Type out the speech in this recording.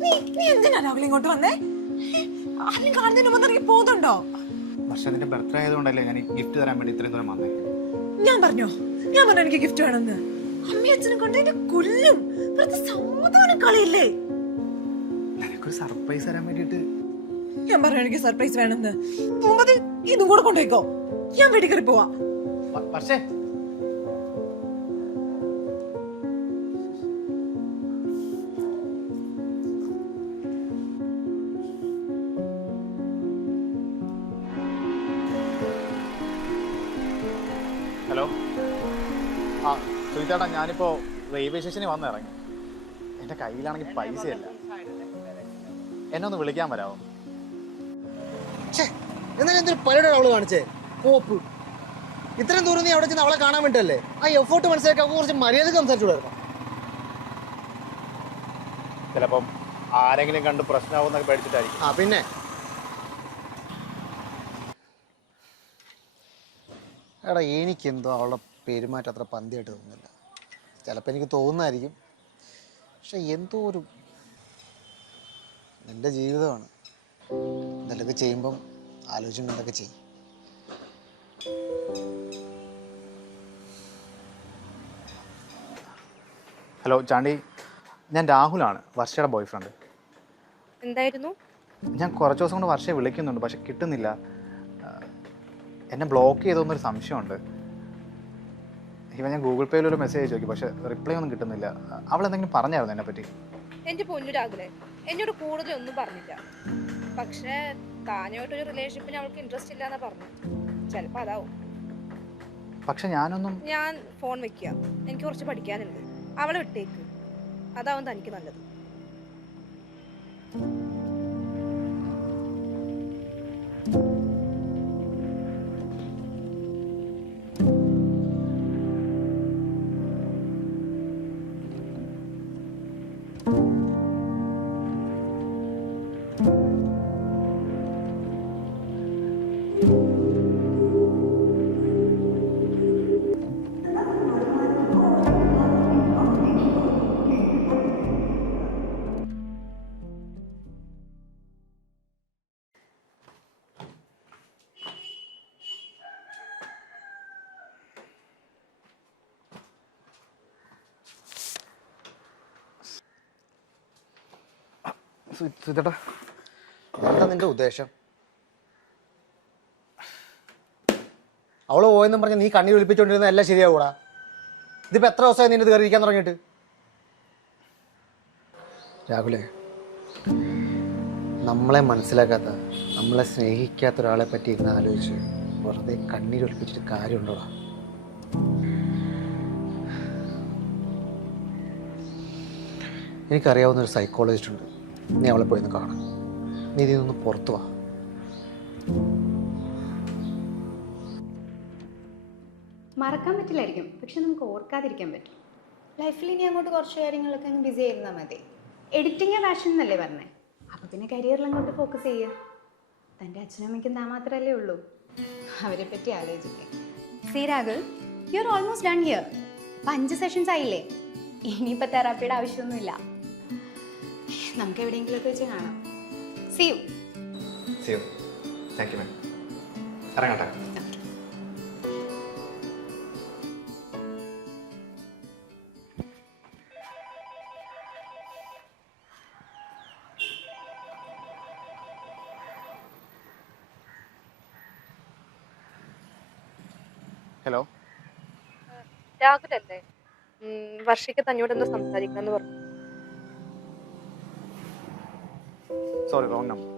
നീ എന്തിനാ രാഹുൽ ഇങ്ങോട്ട് വന്നേ? ആരും കാണുന്നതിന് മുമ്പ് ഇറങ്ങി പോകുന്നുണ്ടോ? പക്ഷെ നിന്റെ ബർത്ത്ഡേ ആയതുകൊണ്ടല്ലേ ഞാൻ ഗിഫ്റ്റ് തരാൻ വേണ്ടി ഇത്രയും ദൂരം വന്നേ. ഞാൻ പറഞ്ഞു എനിക്ക് ഗിഫ്റ്റ് വേണമെന്ന്. അമ്മയും അച്ഛനും കൊണ്ട് എന്നെ കൊല്ലും. വെറുതെ സമാധാനം കളിയില്ലേ? നിനക്കൊരു സർപ്രൈസ് തരാൻ വേണ്ടിട്ട്. ഞാൻ പറഞ്ഞു എനിക്ക് സർപ്രൈസ് വേണമെന്ന്. മുമ്പ് ഇതും കൂടെ കൊണ്ടുപോയിക്കോ. ഞാൻ വീട്ടിൽ കയറി പോവാ. പക്ഷേ ഹലോ, ആ സുനിതേട്ടാ, ഞാനിപ്പോ റെയിൽവേ സ്റ്റേഷനിൽ വന്നിറങ്ങി. എൻ്റെ കയ്യിലാണെങ്കിൽ പൈസയല്ല. എന്നെ ഒന്ന് വിളിക്കാൻ വരാമോ? എന്നാലും എന്തൊരു പരിപാടി അവള് കാണിച്ചേ പോപ്പ്. ഇത്രയും ദൂരം നീ അവിടെ ചെന്ന് അവളെ കാണാൻ വേണ്ടിയല്ലേ? ആ എഫോർട്ട് മനസ്സിലാക്കാൻ കുറച്ച് മര്യാദക്ക് സംസാരിച്ചുകൂടായിരുന്നു? ചിലപ്പം ആരെങ്കിലും കണ്ട് പ്രശ്നമാവുന്നൊക്കെ പേടിച്ചിട്ടായിരിക്കും. ആ പിന്നെ എടാ, എനിക്കെന്തോ അവളുടെ പെരുമാറ്റം അത്ര പന്തിയായിട്ട് തോന്നുന്നില്ല. ചിലപ്പോൾ എനിക്ക് തോന്നുന്നതായിരിക്കും, പക്ഷെ എന്തോ ഒരു എൻ്റെ ജീവിതമാണ്. എന്തെങ്കിലുമൊക്കെ ചെയ്യുമ്പം ആലോചിച്ചും എന്തൊക്കെ ചെയ്യും. ഹലോ ചാണ്ടി, ഞാൻ രാഹുലാണ്, വർഷയുടെ ബോയ് ഫ്രണ്ട്. എന്തായിരുന്നു? ഞാൻ കുറച്ച് ദിവസം കൊണ്ട് വർഷയെ വിളിക്കുന്നുണ്ട്, പക്ഷെ കിട്ടുന്നില്ല. എന്നെ ബ്ലോക്ക് ചെയ്തോന്നൊരു സംശയമുണ്ട്. ഇവൻ ഞാൻ ഗൂഗിൾ പേയിൽ ഒരു മെസ്സേജ് നോക്കി, പക്ഷെ റിപ്ലൈ ഒന്നും കിട്ടുന്നില്ല. അവൾ എന്തെങ്കിലും പറഞ്ഞായിരുന്നു എന്നെ പറ്റി? എൻ്റെ പൊന്നു രാഹുലെ, എന്നോട് കൂടുതലൊന്നും പറഞ്ഞില്ല. പക്ഷേ താനുമായിട്ടൊരു റിലേഷൻഷിപ്പിന് അവൾക്ക് ഇൻട്രസ്റ്റ് ഇല്ലാന്നാ പറഞ്ഞു. ചിലപ്പോൾ അതാവും. പക്ഷെ ഞാൻ ഫോൺ വെക്കുക, എനിക്ക് കുറച്ച് പഠിക്കാനുണ്ട്. അവളെ വിട്ടേക്ക്, അതാവും തനിക്ക് നല്ലത്. സുധേട്ടാ, എന്താ നിന്റെ ഉദ്ദേശം? അവള് പോയെന്നും പറഞ്ഞ് നീ കണ്ണീർ ഒലിപ്പിച്ചുകൊണ്ടിരുന്ന എല്ലാം ശരിയാകൂടാ? ഇതിപ്പോൾ എത്ര ദിവസമായി നിന്റെ കയറിയിരിക്കാൻ തുടങ്ങിയിട്ട്? രാഹുലേ, നമ്മളെ മനസ്സിലാക്കാത്ത, നമ്മളെ സ്നേഹിക്കാത്ത ഒരാളെ പറ്റി ഇന്ന് ആലോചിച്ച് വെറുതെ കണ്ണീരൊലിപ്പിച്ചിട്ട് കാര്യമുണ്ടോടാ? എനിക്കറിയാവുന്നൊരു സൈക്കോളജിസ്റ്റ് ഉണ്ട്, നീ അവളെ പോയി ഒന്ന് കാണാം. നീ ഇതിൽ നിന്ന് പുറത്തു വാ. മറക്കാൻ പറ്റില്ലായിരിക്കും, പക്ഷെ നമുക്ക് ഓർക്കാതിരിക്കാൻ പറ്റും. ലൈഫിൽ ഇനി അങ്ങോട്ട് കുറച്ച് കാര്യങ്ങളൊക്കെ അങ്ങ് ബിസി ആയിരുന്നാൽ മതി. എഡിറ്റിംഗ് പാഷൻ എന്നല്ലേ പറഞ്ഞേ? അപ്പോൾ പിന്നെ കരിയറിൽ അങ്ങോട്ട് ഫോക്കസ് ചെയ്യുക. തൻ്റെ അച്ഛനമ്മയ്ക്കും താൻ മാത്രമല്ലേ ഉള്ളൂ, അവരെ പറ്റി ആലോചിക്കാം. See Rahul, you are almost done here. 5 sessions ആയില്ലേ? ഇനിയിപ്പോൾ തെറാപ്പിയുടെ ആവശ്യമൊന്നുമില്ല. നമുക്ക് എവിടെയെങ്കിലുമൊക്കെ വെച്ച് കാണാം. See you. Thank you ma'am. ഇറങ്ങട്ടെ. ഹലോ, രാഹുലല്ലേ? വർഷയ്ക്ക് തന്നോട് എന്തോ സംസാരിക്കണം എന്ന് പറഞ്ഞു. Sorry, wrong number.